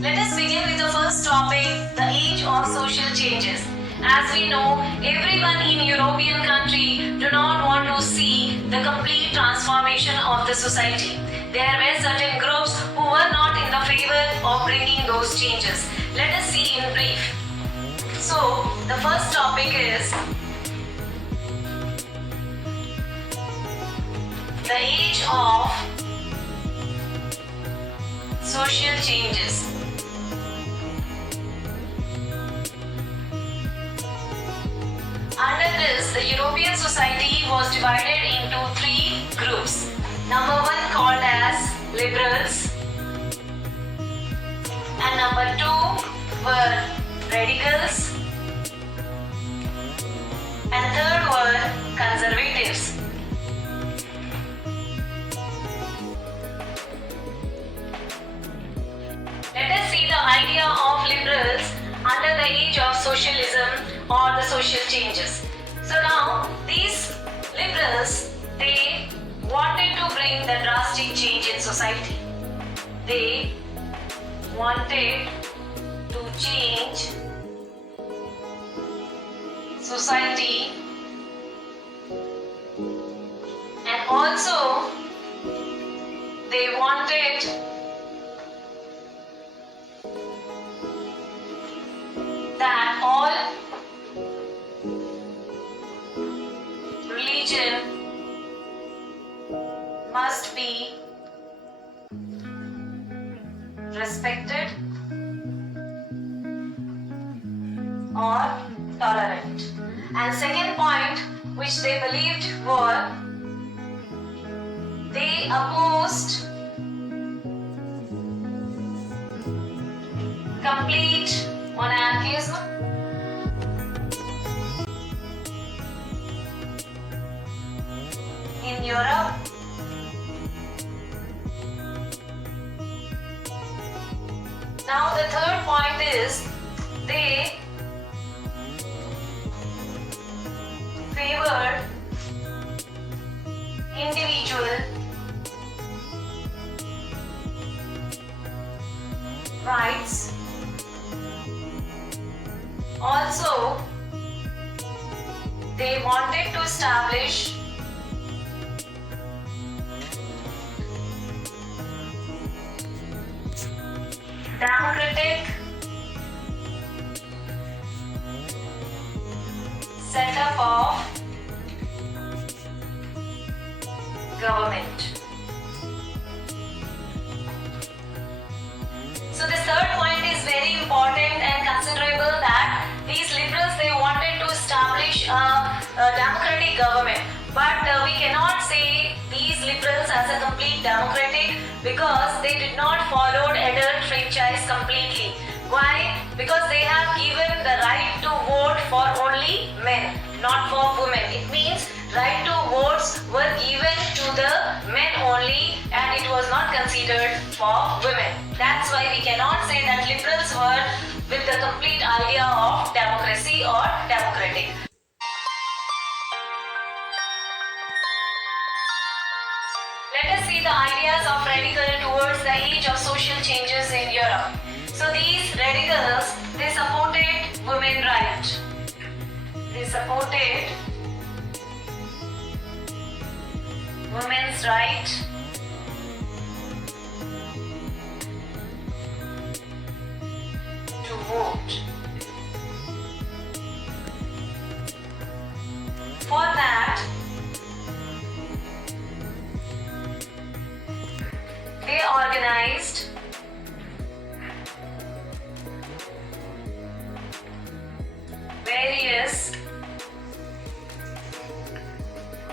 Let us begin with the first topic, the age of social changes. As we know, everyone in European country do not want to see the complete transformation of the society. There were certain groups who were not in the favor of bringing those changes. Let us see in brief. So, the first topic is the age of social changes. Under this, the European society was divided into three groups. Number one called as liberals, and number two were radicals, and third were conservatives. Let us see the idea of liberals under the age of socialism or the social changes. So now these liberals, they wanted to bring the drastic change in society. They wanted to change society, and also they wanted that all religion must be respected or tolerant. And second point which they believed were, they opposed complete monarchism in Europe. Now the third point is, they favored individual rights. Also, they wanted to establish democratic setup of government. So this third point is very important and considerable, that these liberals, they wanted to establish a democratic government. But we cannot say these liberals as a complete democratic, because they did not follow adult franchise completely. Why? Because they have given the right to vote for only men, not for women. It means right to votes were given to the men only, and it was not considered for women. That's why we cannot say that liberals were with the complete idea of democracy or democratic. Let us see the ideas of radical towards the age of social changes in Europe. So these radicals, they supported women's rights. They supported women's right to vote. For that, they organized various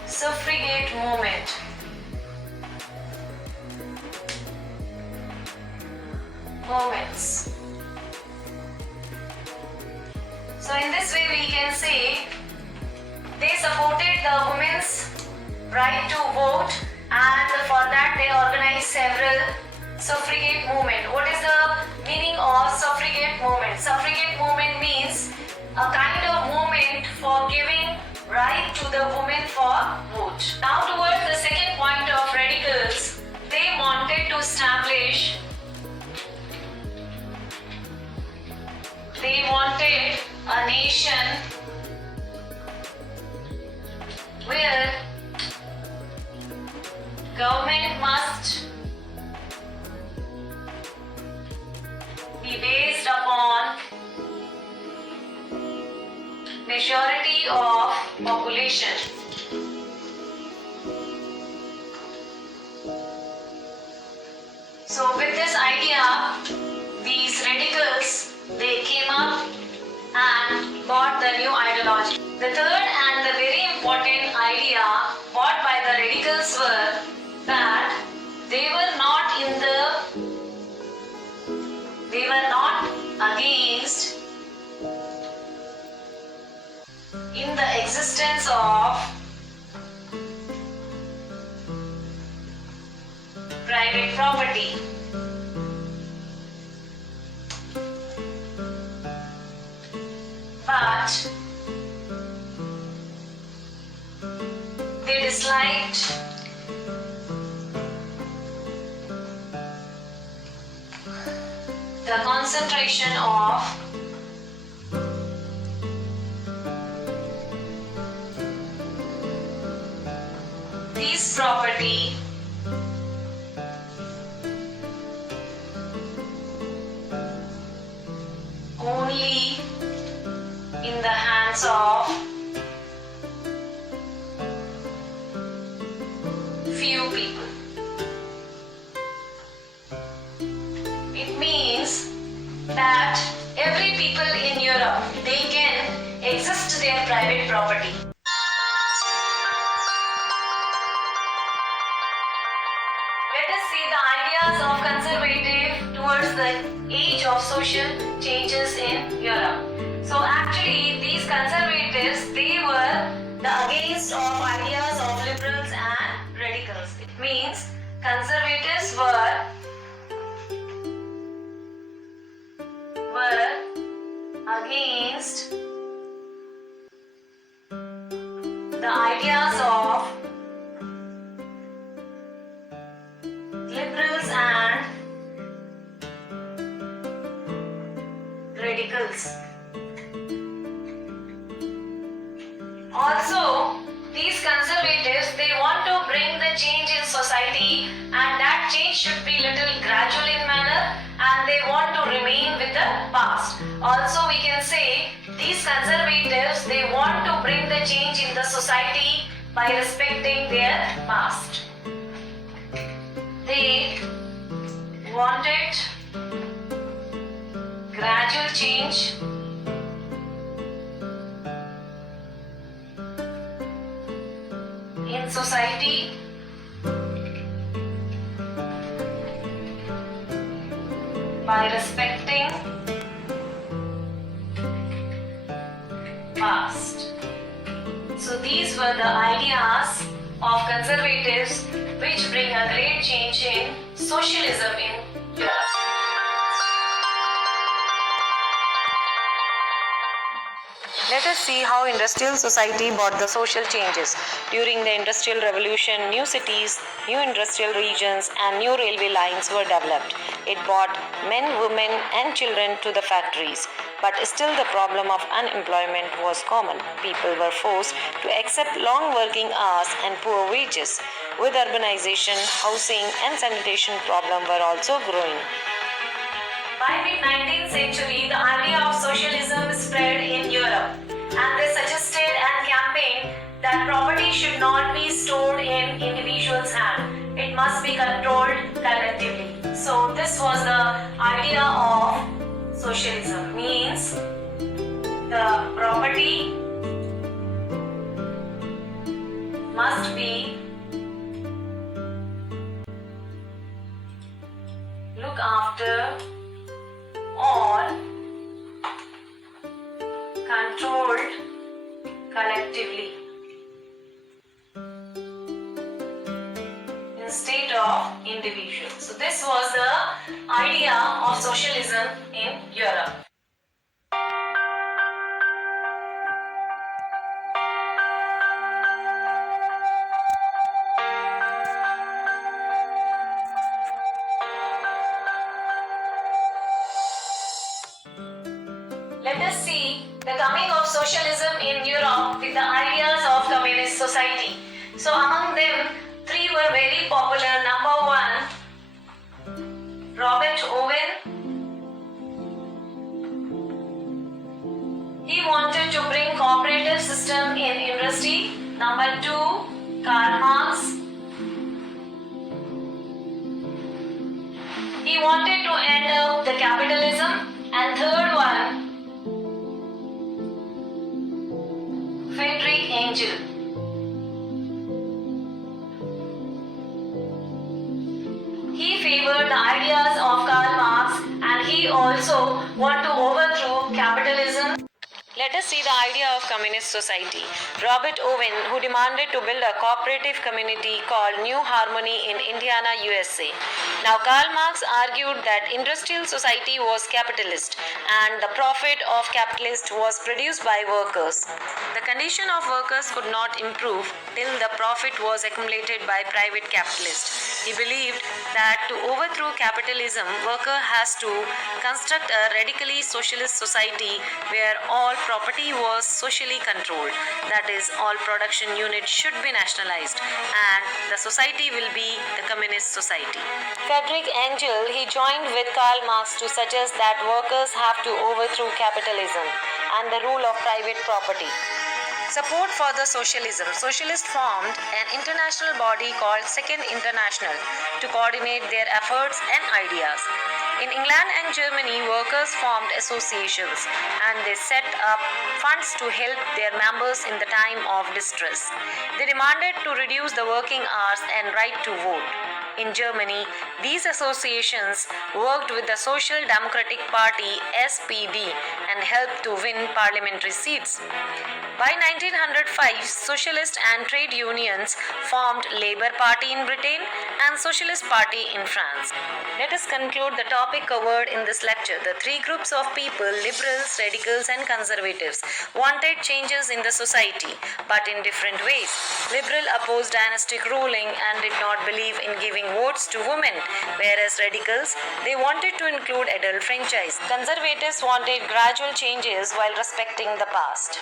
suffragette movements. So in this way we can say they supported the women's right to vote, and for that they organized several suffragette movement. What is the meaning of suffragette movement? Suffragette movement means a kind of movement for giving right to the women for vote. Now towards the second point of radicals, they wanted to establish government must be based upon majority of population. So with this idea, these radicals, they came up and brought the new ideology. The third and the very important idea brought by the radicals were that they were not against in the existence of private property. But they disliked the concentration of this property only in the hands of few people. It means that every people in Europe, they can exist their private property. Let us see the ideas of conservative towards the age of social changes in Europe. So actually these conservatives, they were the against of ideas of liberals and radicals. It means conservatives were against the ideas of liberals and radicals. Also, these conservatives, they want to bring the change in society, and that change should be little gradual in manner, and they want to remain with the past. Also, we can say these conservatives, they want to bring the change in the society by respecting their past. They wanted gradual change in society by respecting past. So these were the ideas of conservatives which bring a great change in socialism in Europe. Let us see how industrial society brought the social changes. During the Industrial Revolution, new cities, new industrial regions and new railway lines were developed. It brought men, women and children to the factories. But still the problem of unemployment was common. People were forced to accept long working hours and poor wages. With urbanization, housing and sanitation problems were also growing. By mid-19th century, the idea of socialism spread in Europe, and they suggested and campaigned that property should not be stored in individuals' hands. It must be controlled collectively. So this was the idea of socialism. Means the property must be looked after or controlled collectively instead of individuals. So this was the idea of socialism in Europe. Let us see the coming of socialism in Europe with the ideas of communist society. So among them, three were very popular dynasty. Number 2, Karl Marx. He wanted to end up the capitalism. And third one, Friedrich Engels. He favored the ideas of Karl Marx and he also wanted to overthrow capitalism. Let us see the idea of communist society. Robert Owen, who demanded to build a cooperative community called New Harmony in Indiana, USA. Now, Karl Marx argued that industrial society was capitalist and the profit of capitalists was produced by workers. The condition of workers could not improve till the profit was accumulated by private capitalists. He believed that to overthrow capitalism, worker has to construct a radically socialist society where all property was socially controlled. That is, all production units should be nationalized and the society will be the communist society. Friedrich Engels, he joined with Karl Marx to suggest that workers have to overthrow capitalism and the rule of private property. Support for the socialism. Socialists formed an international body called Second International to coordinate their efforts and ideas. In England and Germany, workers formed associations and they set up funds to help their members in the time of distress. They demanded to reduce the working hours and right to vote. In Germany, these associations worked with the Social Democratic Party (SPD) and helped to win parliamentary seats. By 1905, socialist and trade unions formed Labour Party in Britain and Socialist Party in France. Let us conclude the topic covered in this lecture. The three groups of people, liberals, radicals and conservatives, wanted changes in the society, but in different ways. Liberal opposed dynastic ruling and did not believe in giving votes to women, whereas radicals, they wanted to include adult franchise. Conservatives wanted gradual changes while respecting the past.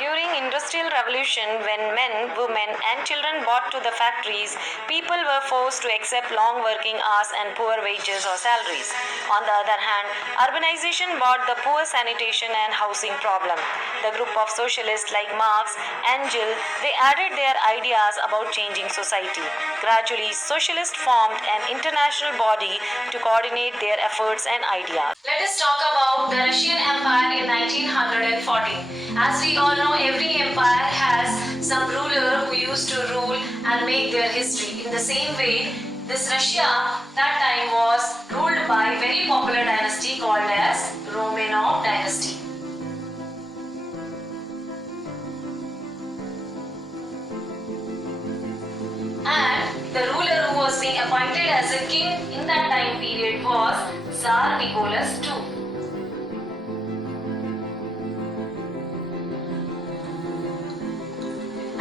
During Industrial Revolution, when men, women and children bought to the factories, people were forced to accept long working hours and poor wages or salaries. On the other hand, urbanization brought the poor sanitation and housing problem. The group of socialists like Marx, Engels, they added their ideas about changing society. Gradually, socialists formed an international body to coordinate their efforts and ideas. Let us talk about the Russian Empire in 1914. As we all know, every empire has some ruler who used to rule and make their history. In the same way, this Russia that time was ruled by a very popular dynasty called as Romanov dynasty. And the ruler who was being appointed as a king in that time period was Tsar Nicholas II.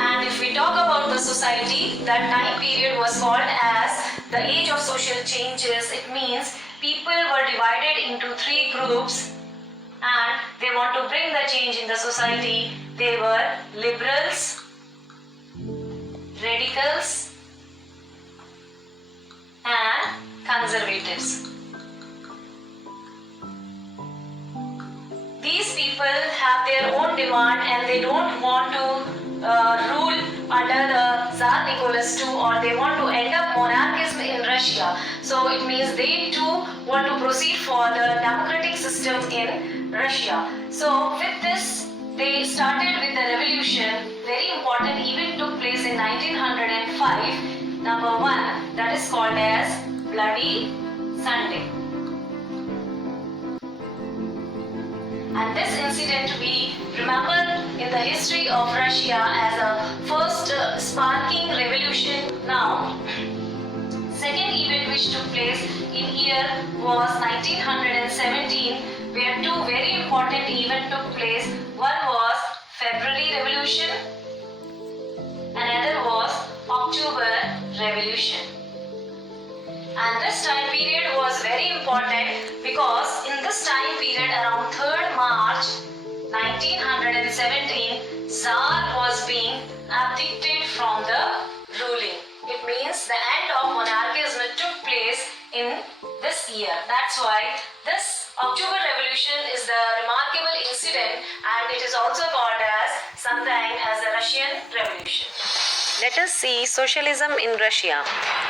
And if we talk about the society, that time period was called as the age of social changes. It means people were divided into three groups and they want to bring the change in the society. They were liberals, radicals and conservatives. These people have their own demand and they don't want to rule under the Tsar Nicholas II, or they want to end up monarchism in Russia. So it means they too want to proceed for the democratic system in Russia. So with this, they started with the revolution. Very important event took place in 1905. Number 1, that is called as Bloody Sunday. And this incident we remember in the history of Russia as a first sparking revolution. Now, second event which took place in year was 1917, where two very important events took place. One was February Revolution, another was October Revolution. And this time period was very important because in this time period around 3rd March 1917, Tsar was being abdicated from the ruling. It means the end of monarchism took place in this year. That's why this October Revolution is the remarkable incident, and it is also called as sometimes as the Russian Revolution. Let us see socialism in Russia.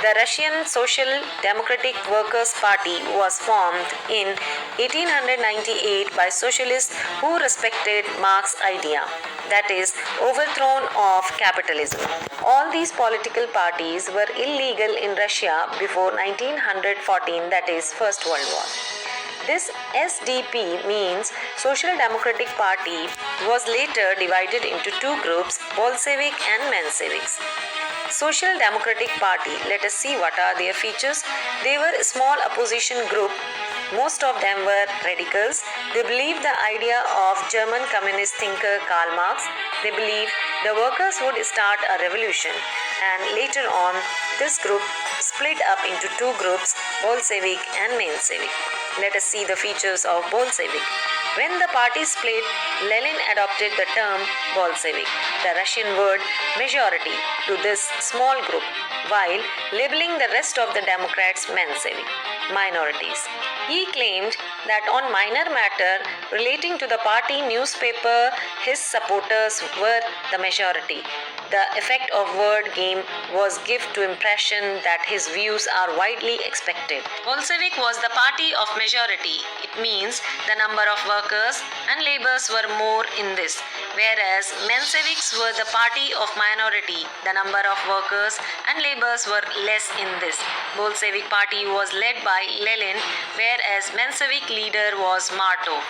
The Russian Social Democratic Workers' Party was formed in 1898 by socialists who respected Marx's idea, that is, overthrow of capitalism. All these political parties were illegal in Russia before 1914, that is, First World War. This SDP means Social Democratic Party was later divided into two groups, Bolshevik and Mensheviks. Social Democratic Party, let us see what are their features. They were a small opposition group. Most of them were radicals. They believed the idea of German communist thinker Karl Marx. They believed the workers would start a revolution, and later on this group split up into two groups, Bolshevik and Menshevik. Let us see the features of Bolshevik. When the party split, Lenin adopted the term Bolshevik, the Russian word majority, to this small group, while labeling the rest of the Democrats Menshevik, minorities. He claimed that on minor matter relating to the party newspaper, his supporters were the majority. The effect of word game was give to impression that his views are widely expected. Bolshevik was the party of majority. It means the number of workers and laborers were more in this, whereas Mensheviks were the party of minority. The number of workers and laborers were less in this. Bolshevik party was led by Lenin, whereas Menshevik leader was Martov.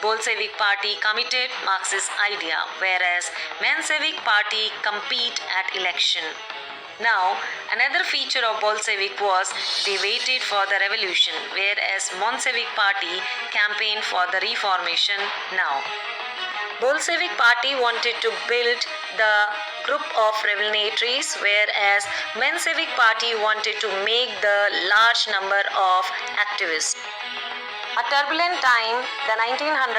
Bolshevik party committed Marxist idea, whereas Menshevik party compete at election. Now, another feature of Bolshevik was they waited for the revolution, whereas Menshevik party campaigned for the reformation now. Bolshevik party wanted to build the group of revolutionaries, whereas Menshevik party wanted to make the large number of activists. A turbulent time, the 1905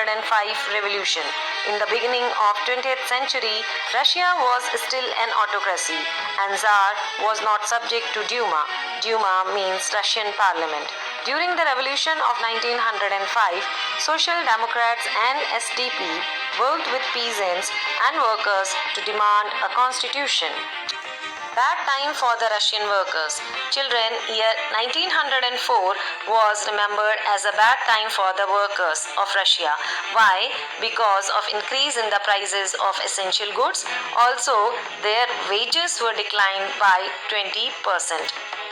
revolution. In the beginning of 20th century, Russia was still an autocracy and Tsar was not subject to Duma. Duma means Russian parliament. During the revolution of 1905, Social Democrats and SDP worked with peasants and workers to demand a constitution. Bad time for the Russian workers. Children, year 1904 was remembered as a bad time for the workers of Russia. Why? Because of increase in the prices of essential goods. Also, their wages were declined by 20%.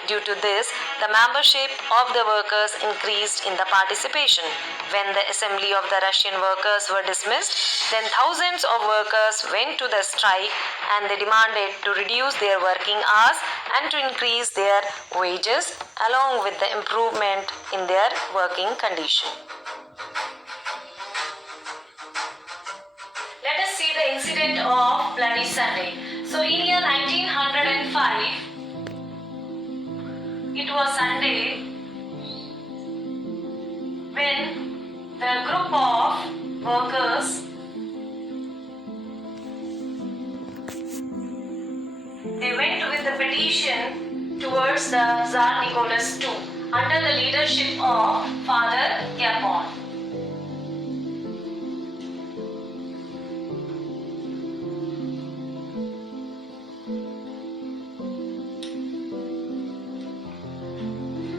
Due to this, the membership of the workers increased in the participation. When the assembly of the Russian workers were dismissed, then thousands of workers went to the strike and they demanded to reduce their working hours and to increase their wages along with the improvement in their working condition. Let us see the incident of Bloody Sunday. So in year 1905, it was Sunday when the group of workers they went with the petition towards the Tsar Nicholas II under the leadership of Father Gapon.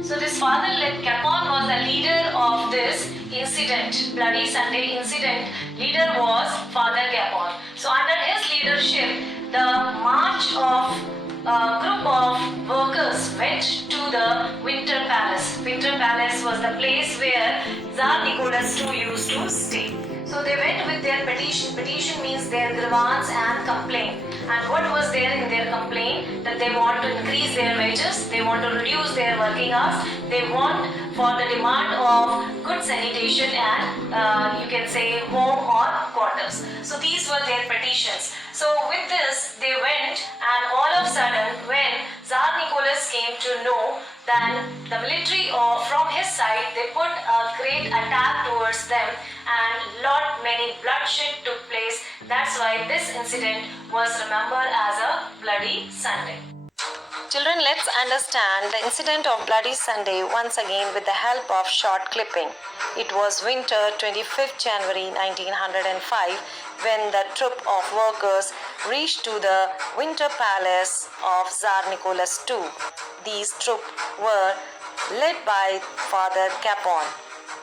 So this Father Gapon was the leader of this incident, Bloody Sunday incident. Leader was Father Gapon. So under his leadership, the march of a group of workers went to the Winter Palace. Winter Palace was the place where Tsar Nicholas II used to stay. So they went with their petition. Petition means their grievance and complaint. And what was there in their complaint? That they want to increase their wages, they want to reduce their working hours, they want for the demand of good sanitation and you can say home or quarters. So these were their petitions. So with this they went, and all of a sudden when Tsar Nicholas came to know, then the military from his side they put a great attack towards them and many bloodshed took place. That's why this incident was remembered as a Bloody Sunday. Children, let's understand the incident of Bloody Sunday once again with the help of short clipping. It was winter 25th January 1905 when the troop of workers reached to the Winter Palace of Tsar Nicholas II. These troops were led by Father Capon.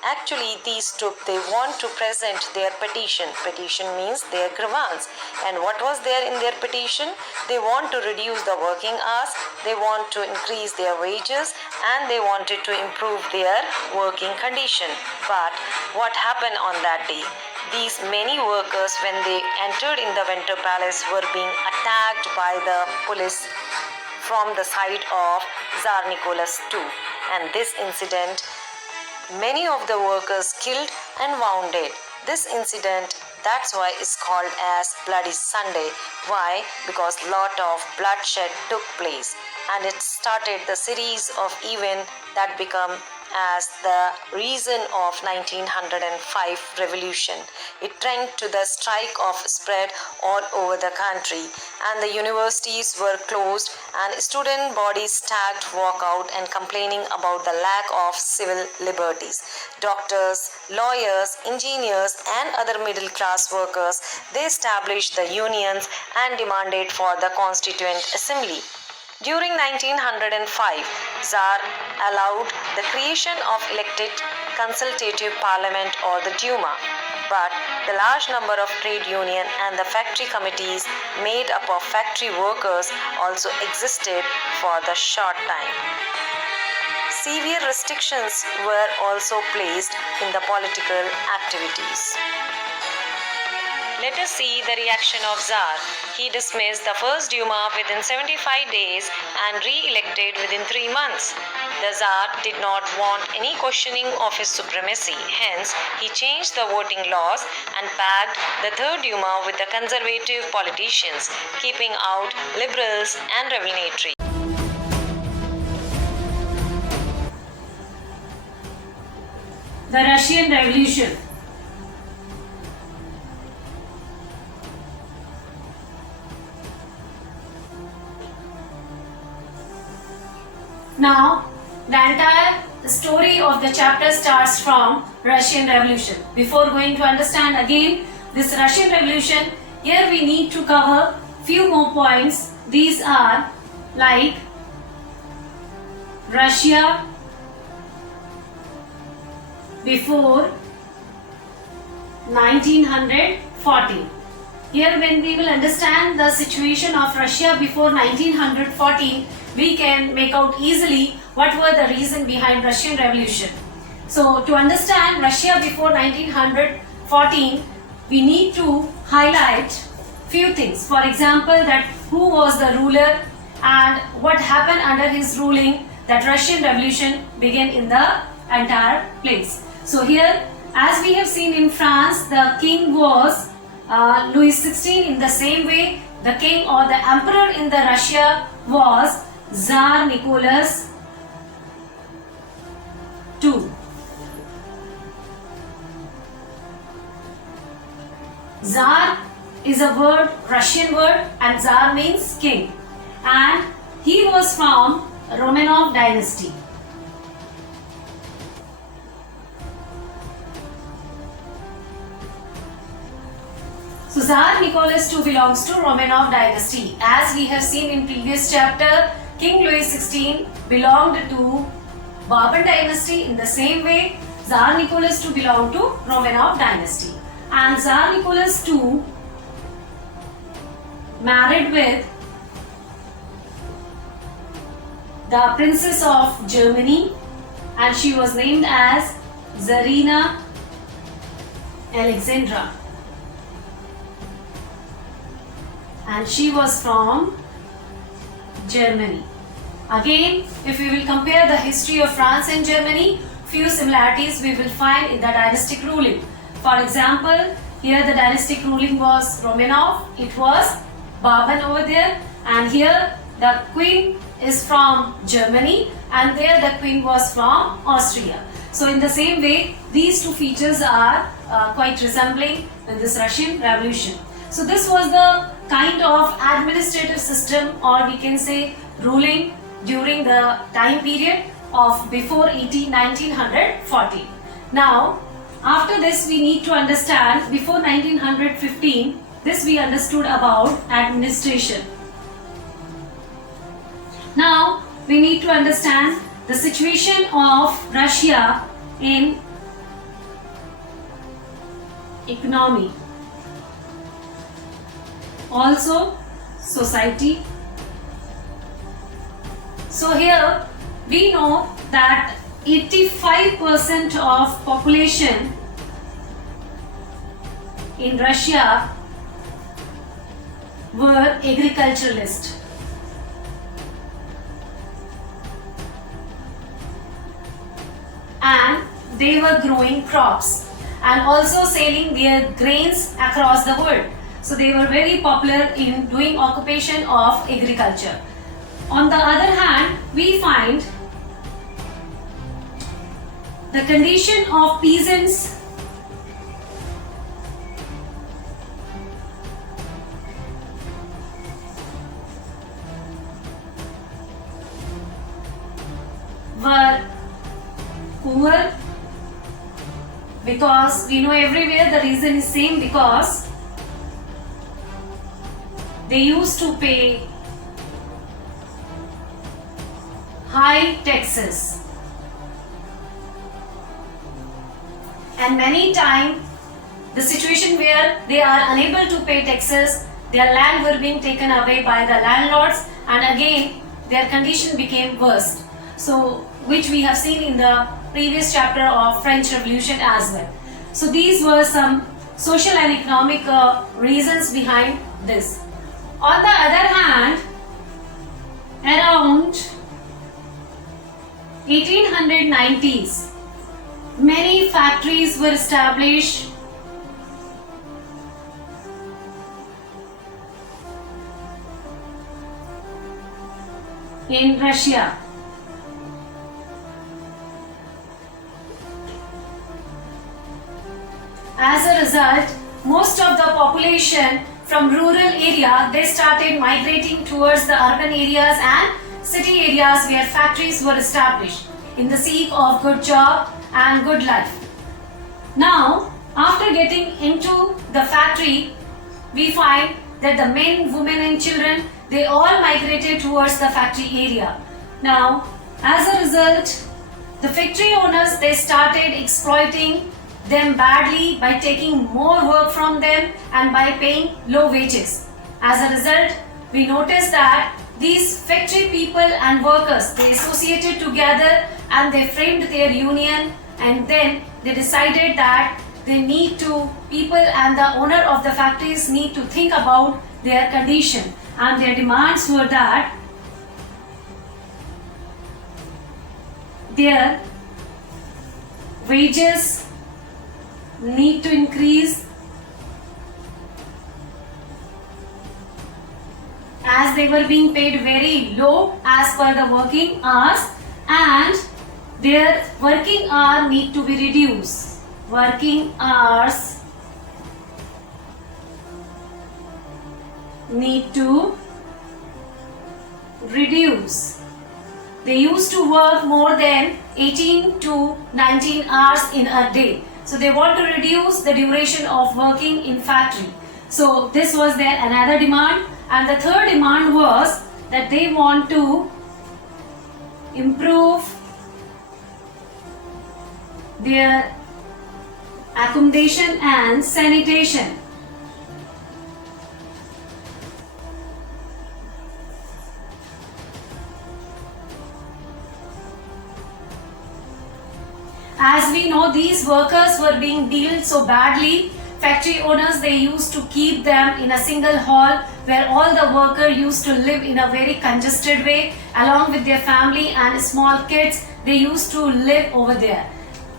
Actually, these troops, they want to present their petition. Petition means their grievance. And what was there in their petition? They want to reduce the working hours, they want to increase their wages, and they wanted to improve their working condition. But what happened on that day? These many workers, when they entered in the Winter Palace, were being attacked by the police from the side of Tsar Nicholas II. And this incident, many of the workers killed and wounded. This incident, that's why it's called as Bloody Sunday. Why? Because lot of bloodshed took place, and it started the series of events that become as the reason of 1905 revolution. It trend to the strike of spread all over the country, and the universities were closed and student bodies stacked walkout and complaining about the lack of civil liberties. Doctors, lawyers, engineers and other middle class workers, they established the unions and demanded for the Constituent Assembly. During 1905, Tsar allowed the creation of elected consultative parliament or the Duma, but the large number of trade union and the factory committees made up of factory workers also existed for the short time. Severe restrictions were also placed in the political activities. Let us see the reaction of Tsar. He dismissed the first Duma within 75 days and re-elected within 3 months. The Tsar did not want any questioning of his supremacy. Hence, he changed the voting laws and packed the third Duma with the conservative politicians, keeping out liberals and revolutionaries. The Russian Revolution. Now, the entire story of the chapter starts from Russian Revolution. Before going to understand again this Russian Revolution, here we need to cover few more points. These are like Russia before 1914. Here when we will understand the situation of Russia before 1914, we can make out easily what were the reason behind Russian Revolution. So to understand Russia before 1914, we need to highlight few things. For example, that who was the ruler and what happened under his ruling, that Russian Revolution began in the entire place. So here, as we have seen in France, the king was Louis XVI. In the same way, the king or the emperor in the Russia was Tsar Nicholas II. Tsar is a word, Russian word, and Tsar means king. And he was from Romanov dynasty. So Tsar Nicholas II belongs to Romanov dynasty. As we have seen in previous chapter, King Louis XVI belonged to Bourbon dynasty. In the same way, Tsar Nicholas II belonged to Romanov dynasty. And Tsar Nicholas II married with the Princess of Germany, and she was named as Tsarina Alexandra. And she was from Germany. Again, if we will compare the history of France and Germany, few similarities we will find in the dynastic ruling. For example, here the dynastic ruling was Romanov, it was Bourbon over there, and here the queen is from Germany and there the queen was from Austria. So in the same way, these two features are quite resembling in this Russian Revolution. So this was the kind of administrative system, or we can say ruling during the time period of before 1914. Now, after this we need to understand before 1915, this we understood about administration. Now, we need to understand the situation of Russia in economy, also society. So here we know that 85% of population in Russia were agriculturalists. And they were growing crops and also selling their grains across the world. So they were very popular in doing occupation of agriculture. On the other hand, we find the condition of peasants were poor, because we know everywhere the reason is same, because they used to pay high taxes, and many times the situation where they are unable to pay taxes, their land were being taken away by the landlords, and again their condition became worse. So, which we have seen in the previous chapter of French Revolution as well. So these were some social and economic reasons behind this. On the other hand, around 1890s, many factories were established in Russia. As a result, most of the population from rural area, they started migrating towards the urban areas and city areas where factories were established in the seek of good job and good life. Now, after getting into the factory, we find that the men, women and children, they all migrated towards the factory area. Now, as a result, the factory owners, they started exploiting them badly by taking more work from them and by paying low wages. As a result, we notice that these factory people and workers, they associated together and they framed their union, and then they decided that they need to, people and the owner of the factories need to think about their condition, and their demands were that their wages need to increase, as they were being paid very low as per the working hours, and their working hour need to be reduced. Working hours need to reduce. They used to work more than 18 to 19 hours in a day. So they want to reduce the duration of working in factory. So this was their another demand. And the third demand was that they want to improve their accommodation and sanitation. As we know, these workers were being dealt so badly. Factory owners, they used to keep them in a single hall where all the workers used to live in a very congested way along with their family and small kids. They used to live over there.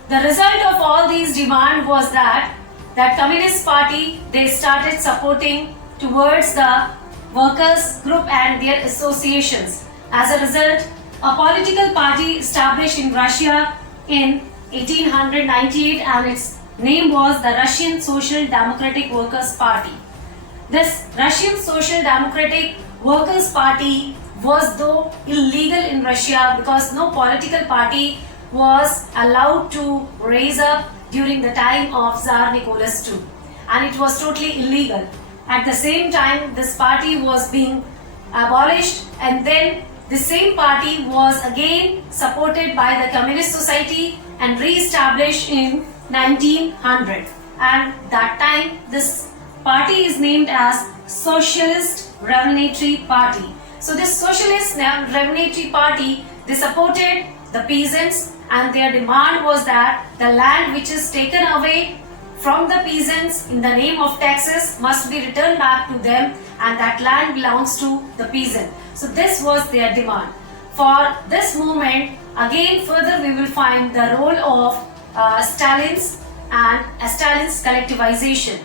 The result of all these demands was that Communist Party, they started supporting towards the workers group and their associations. As a result, a political party established in Russia in 1898, and its name was the Russian Social Democratic Workers' Party. This Russian Social Democratic Workers' Party was though illegal in Russia because no political party was allowed to raise up during the time of Tsar Nicholas II, and it was totally illegal. At the same time, this party was being abolished, and then the same party was again supported by the Communist Society and re-established in 1900. And that time this party is named as Socialist Revolutionary Party. So this Socialist Revolutionary Party, they supported the peasants, and their demand was that the land which is taken away from the peasants in the name of taxes must be returned back to them, and that land belongs to the peasant. So this was their demand. For this movement, again further we will find the role of Stalin's collectivization.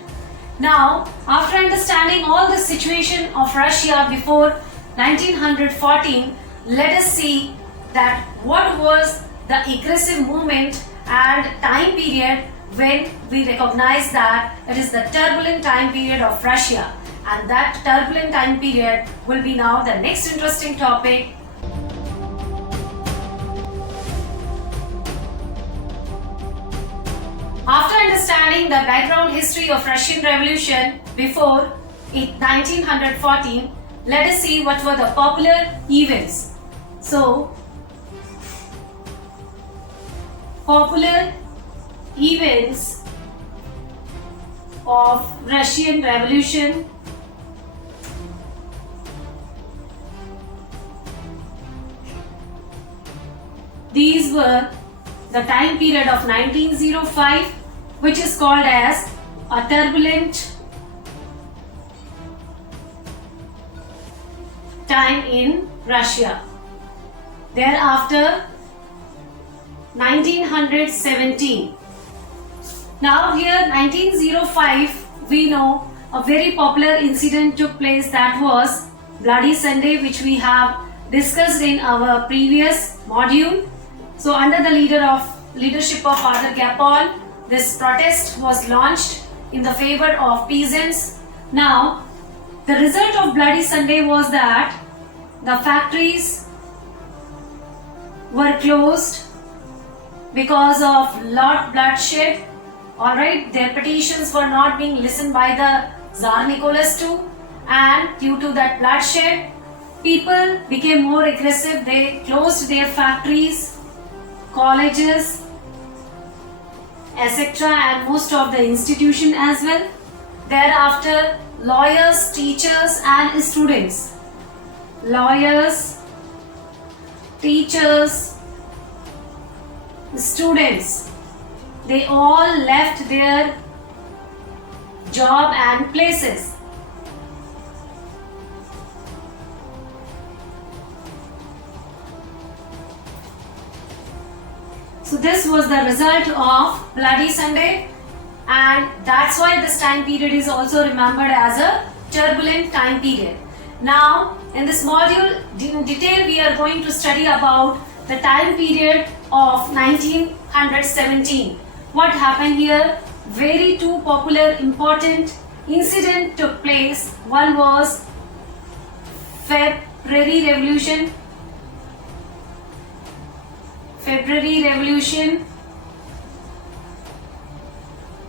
Now, after understanding all the situation of Russia before 1914, let us see that what was the aggressive movement and time period when we recognize that it is the turbulent time period of Russia, and that turbulent time period will be now the next interesting topic. After understanding the background history of Russian Revolution before 1914, let us see what were the popular events. So, popular events of Russian Revolution. These were the time period of 1905, which is called as a turbulent time in Russia. Thereafter, 1917. Now here 1905, we know a very popular incident took place, that was Bloody Sunday, which we have discussed in our previous module. So under the leadership of Father Gapon, this protest was launched in the favor of peasants. Now, the result of Bloody Sunday was that the factories were closed because of lot bloodshed. Alright, their petitions were not being listened by the Tsar Nicholas II, and due to that bloodshed, people became more aggressive. They closed their factories, colleges, etc., and most of the institution as well. Thereafter, lawyers, teachers and students, lawyers, teachers, students, they all left their job and places. So this was the result of Bloody Sunday, and that's why this time period is also remembered as a turbulent time period. Now, in this module, in detail we are going to study about the time period of 1917. What happened here? Very two popular important incident took place. One was February Revolution,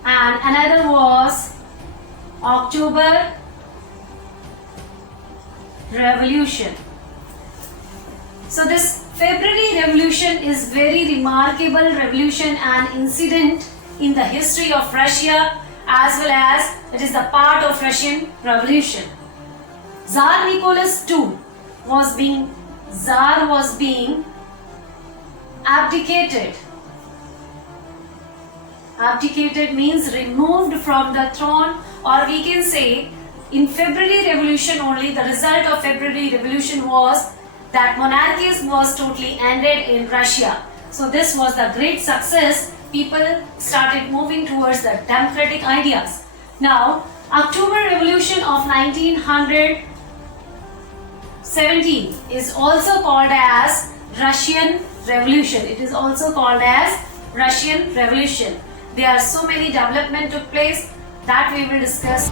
and another was October Revolution. So this February Revolution is very remarkable revolution and incident in the history of Russia, as well as it is the part of Russian Revolution. Tsar Nicholas II was being abdicated. Abdicated means removed from the throne, or we can say in February Revolution only, the result of February Revolution was that monarchy was totally ended in Russia. So this was the great success. People started moving towards the democratic ideas. Now, October Revolution of 1917 is also called as Russian Revolution. It is also called as Russian Revolution. There are so many developments took place that we will discuss.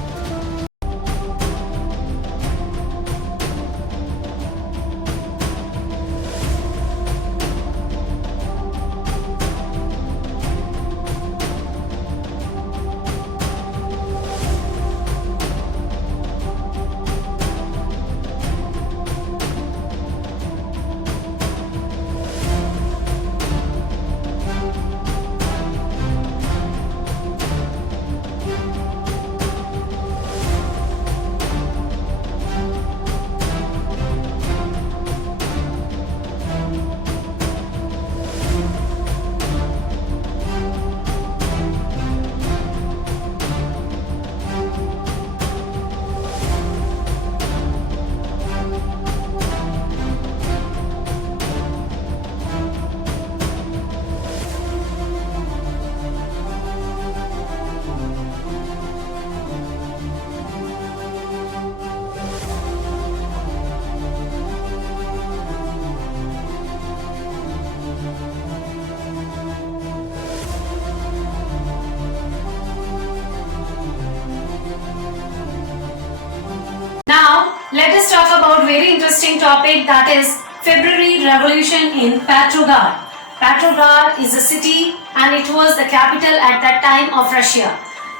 interesting topic, that is February Revolution in Petrograd. Petrograd is a city and it was the capital at that time of Russia.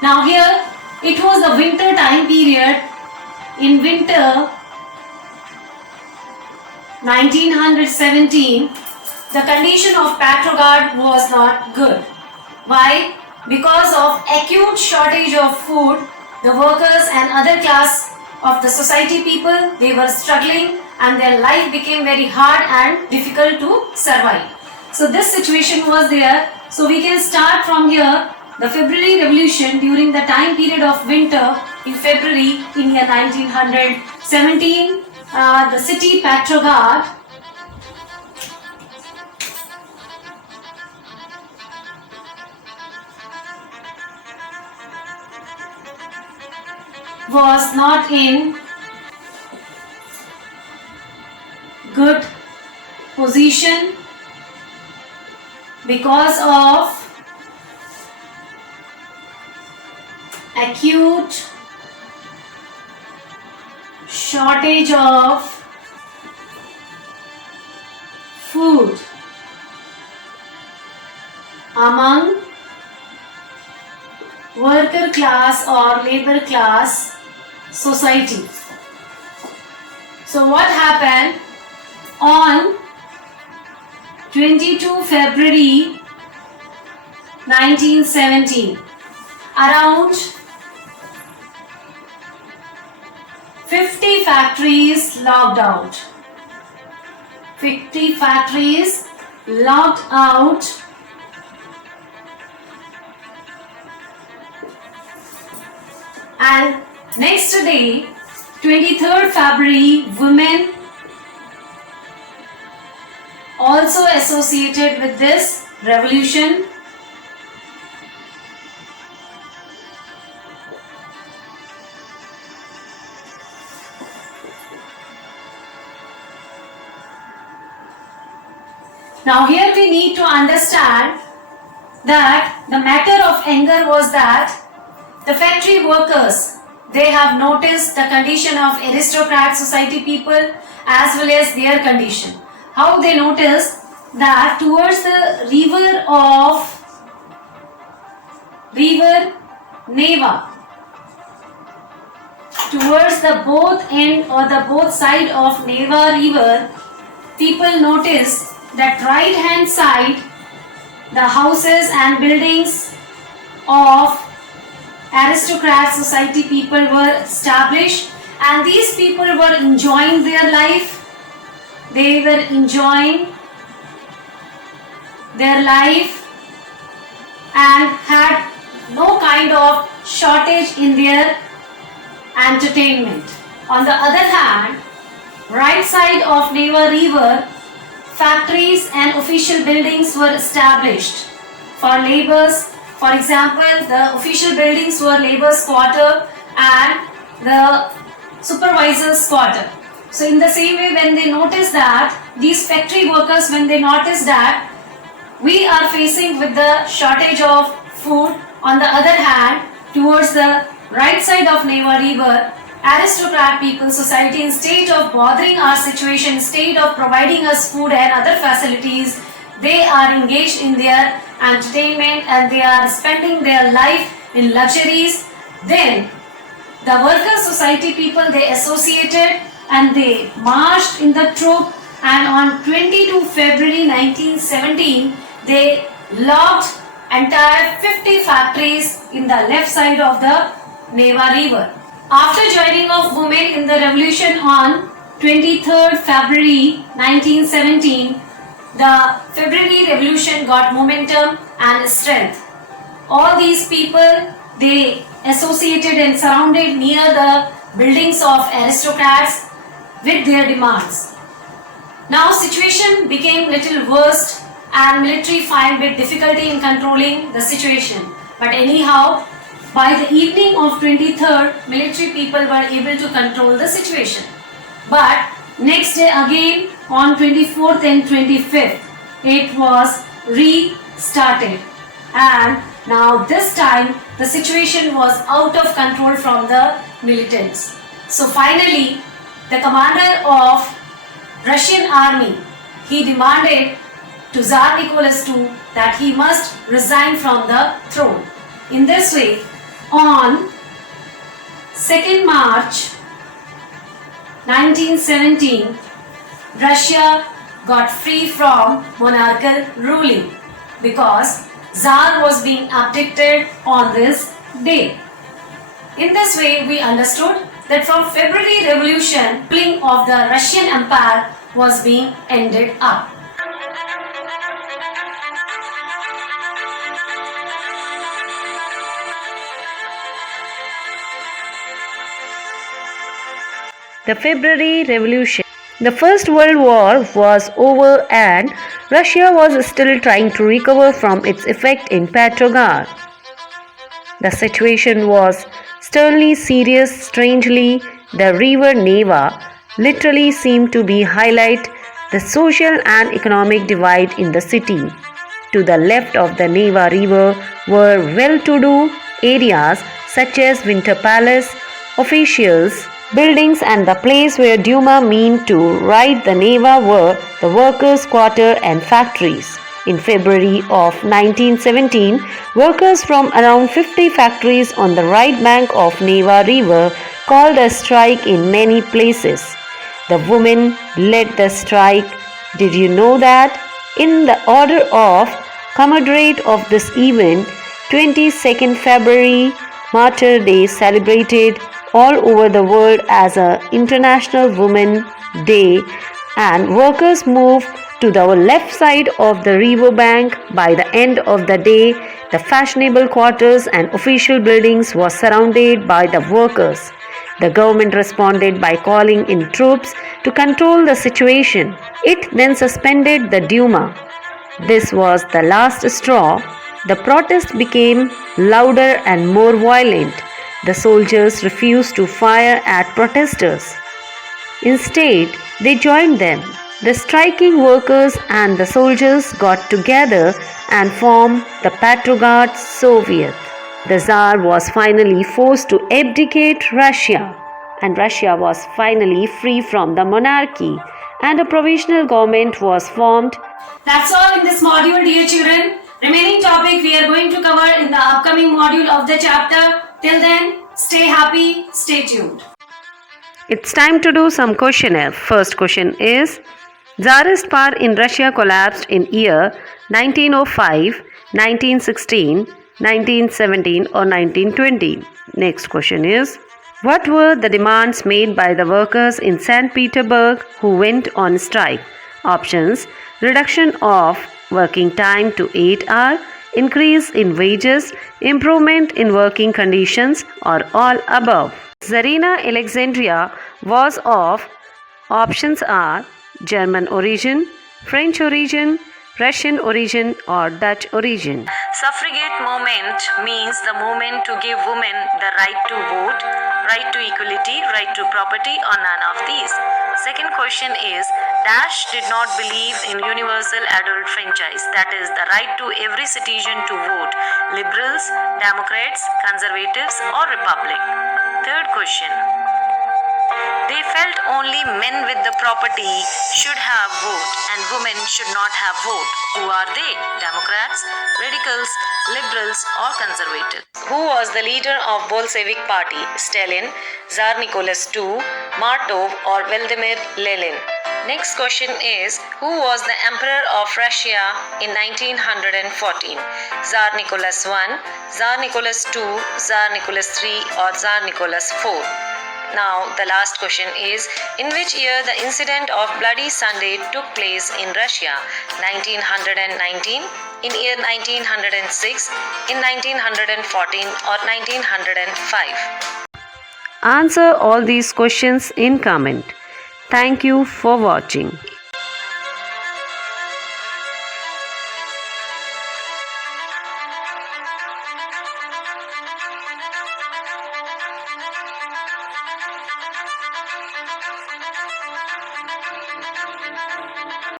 Now here it was the winter time period. In winter 1917, the condition of Petrograd was not good. Why? Because of acute shortage of food, the workers and other class of the society people, they were struggling and their life became very hard and difficult to survive. So this situation was there. So we can start from here. The February Revolution during the time period of winter in February in year 1917, the city Petrograd was not in good position because of acute shortage of food among worker class or labor class society. So what happened on 22 February 1917? Around 50 factories locked out. 50 factories locked out and next day 23rd February, women also associated with this revolution Now here we need to understand that the matter of anger was that the factory workers, they have noticed the condition of aristocrat society people as well as their condition. How they noticed that towards the river Neva, towards the both end or the both side of Neva river, people noticed that right hand side the houses and buildings of aristocrat society people were established and these people were enjoying their life. They were enjoying their life and had no kind of shortage in their entertainment. On the other hand, right side of Neva river, factories and official buildings were established for laborers. For example, the official buildings were laborers' quarter and the supervisors' quarter. So in the same way, when they noticed that, these factory workers, when they noticed that we are facing with the shortage of food, on the other hand, towards the right side of Neva river, aristocrat people society, instead of bothering our situation, instead of providing us food and other facilities, they are engaged in their entertainment and they are spending their life in luxuries. Then the worker society people, they associated and they marched in the troop, and on 22 February 1917 they locked entire 50 factories in the left side of the Neva river. After joining of women in the revolution on 23rd February 1917, the February Revolution got momentum and strength. All these people, they associated and surrounded near the buildings of aristocrats with their demands. Now situation became little worse and military found with difficulty in controlling the situation. But anyhow, by the evening of 23rd, military people were able to control the situation. But next day again on 24th and 25th, it was restarted. And now this time the situation was out of control from the militants. So finally, the commander of Russian army, he demanded to Tsar Nicholas II that he must resign from the throne. In this way, on 2nd March 1917, Russia got free from monarchical ruling because Tsar was being abdicated on this day. In this way, we understood that from February Revolution, ruling of the Russian Empire was being ended up. The February Revolution. The First World War was over and Russia was still trying to recover from its effect in Petrograd. The situation was sternly serious. Strangely, the river Neva literally seemed to be highlight the social and economic divide in the city. To the left of the Neva River were well-to-do areas such as Winter Palace, officials' buildings, and the place where Duma meant to ride the Neva were the workers' quarter and factories. In February of 1917, workers from around 50 factories on the right bank of Neva River called a strike in many places. The women led the strike. Did you know that? In the order of commemorate of this event, 22nd February, Martyr Day, celebrated all over the world as an International Women's Day, and workers moved to the left side of the river bank. By the end of the day, the fashionable quarters and official buildings were surrounded by the workers. The government responded by calling in troops to control the situation. It then suspended the Duma. This was the last straw. The protest became louder and more violent. The soldiers refused to fire at protesters. Instead, they joined them. The striking workers and the soldiers got together and formed the Petrograd Soviet. The Tsar was finally forced to abdicate Russia, and Russia was finally free from the monarchy, and a provisional government was formed. That's all in this module, dear children. Remaining topic we are going to cover in the upcoming module of the chapter. Till then, stay happy, stay tuned. It's time to do some questionnaire. First question is, Tsarist power in Russia collapsed in year 1905, 1916, 1917 or 1920. Next question is, what were the demands made by the workers in St. Petersburg who went on strike? Options: reduction of working time to 8 hours, increase in wages, improvement in working conditions, or all above. Tsarina Alexandria was of, options are German origin, French origin, Russian origin, or Dutch origin. Suffragette movement means the movement to give women the right to vote, right to equality, right to property, or none of these. Second question is, Dash did not believe in universal adult franchise, that is the right to every citizen to vote, liberals, Democrats, conservatives, or republic. Third question, they felt only men with the property should have vote and women should not have vote. Who are they? Democrats, radicals, liberals, or conservatives? Who was the leader of Bolshevik party? Stalin, Tsar Nicholas II, Martov, or Vladimir Lenin? Next question is, who was the emperor of Russia in 1914? Tsar Nicholas I, Tsar Nicholas II, Tsar Nicholas III, or Tsar Nicholas IV? Now the last question is, in which year the incident of Bloody Sunday took place in Russia? 1919, in year 1906, in 1914, or 1905? Answer all these questions in comment. Thank you for watching.